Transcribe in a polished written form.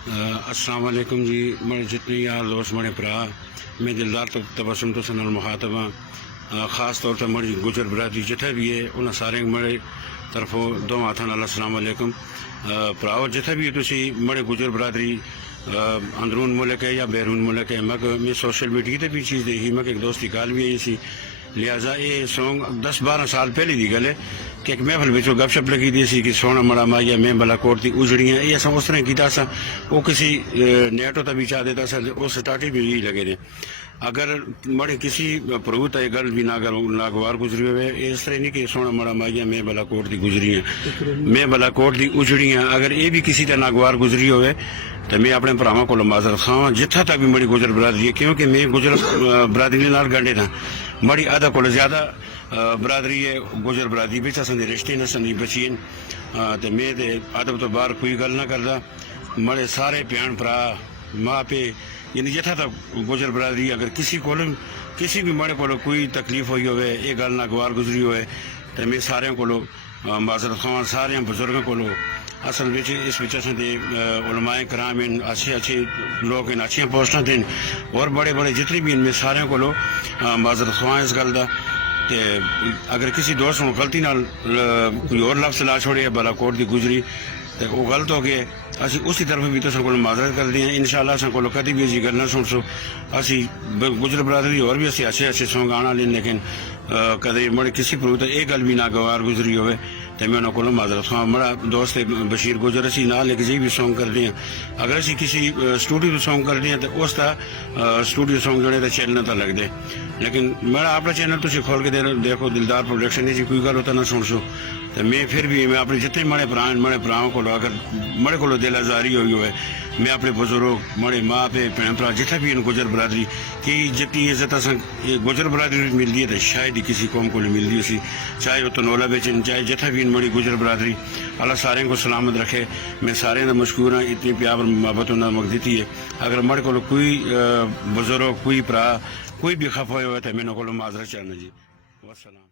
अस्सलाम वालेकुम जी। मेरे जितने यार दोस्त मेरे भरा मैं दिलदार तो तबसम तो सनल मुखातबा ख़ास तौर पर मेरी गुजर बरादरी जिथे भी है उन्हें सारे मेरे तरफों दो हाथों नाल अस्सलाम वालेकुम। भराओ जिथे भी तुसी मेरे गुजर बरादरी अंदरून मुल्क है या बैरून मुल्क है मैं सोशल मीडिया पर भी चीज़ देखी मैं एक दोस्त की गल भी आई सी। लिहाजा ये सॉन्ग 10-12 साल पहले की गल है कि एक महफल में गपशप लगी दी सी कि सोना मड़ा माइया मैं बलाकोट की उजड़ियाँ ये अस उस तरह किया सा वो किसी नेट होता भी चाह देता सा उस स्टार्टिंग भी यही लगे थे। अगर मड़े किसी प्रभुता ये गल भी नागवार गुजरी हुए इस तरह नहीं कि सोना मड़ा माइया मैं बलाकोट की गुजरी है मैं बलाकोट की उजड़ियाँ अगर ये भी किसी तरह नागवार गुजरी हुए तो मैं अपने भरावां को माजर खावां जिथा तक भी मेरी गुजर बरादरी है क्योंकि मैं गुजर बरादरी नाल गंढे था मड़ी आधा को ज्यादा बरादरी है गुजर बरादरी बिच असां दे रिश्ते न असां दी बची ते मैं ते अदब तो बाहर कोई गल ना करदा मड़े सारे भैन भरा माँ पे यानी जिथा तक गुजर बरादरी अगर किसी भी मड़े को कोई तकलीफ हुई होवे ये गल नागवार गुजरी होए तो मैं सारे को माजरत खावां सारे बुजुर्गों को असल में इस विच असां दे उलमाए कराम इन अच्छे लोग इन अच्छियां पोस्टां थे और बड़े बड़े जितने भी इनमें सारे को माजरत खावां इस गल दा ते अगर किसी दोस्त को गलती नाल कोई और लफ्ज़ ला छोड़े बलाकोट की गुजरी तो वो गलत हो गए असी उसी तरफ भी तो माजरत करते हैं इंशाअल्लाह असां को कभी भी ऐसी गल ना सुन सो असी गुजर बरादरी और भी असी अच्छे सॉन्ग आना लें लेकिन कदे मड़े किसी पर तो ये गल भी नागवार गुजरी होवे तो मैं उन्होंने को माजरत खां मेरा दोस्त बशीर गुजर असी ना लेके जी भी सॉन्ग करते हैं अगर असी किसी स्टूडियो सॉन्ग करते हैं तो उसका स्टूडियो सॉन्ग जोड़े तो चैनल तो लगते लेकिन मेरा अपना चैनल तुम खोल के देखो दिलदार प्रोडक्शन जी कोई गल होता ना सुन सो तो मैं फिर भी मैं अपने जितने मड़े भरावां को अगर मड़े को दिल आजारी हुई हुए मैं अपने बुजुर्ग मड़े माँ पे भैन भरा जिथे भी इन गुजर बरादरी की जितनी इज्जत अस गुजर बरादरी मिलती है तो शायद ही किसी कौम को मिलती सी चाहे वो तनोला बेचन चाहे जिथे भी इन मड़ी गुजर बरादरी अल्लाह सारे को सलामत रखे मैं सारे का मशहूर हाँ इतनी प्यार और मोहब्बत उन्हें मग दी है अगर मड़े को कोई बुजुर्ग कोई भरा कोई भी खफा हुआ तो मैंने को माजरत चाहना जी। वस्सलाम।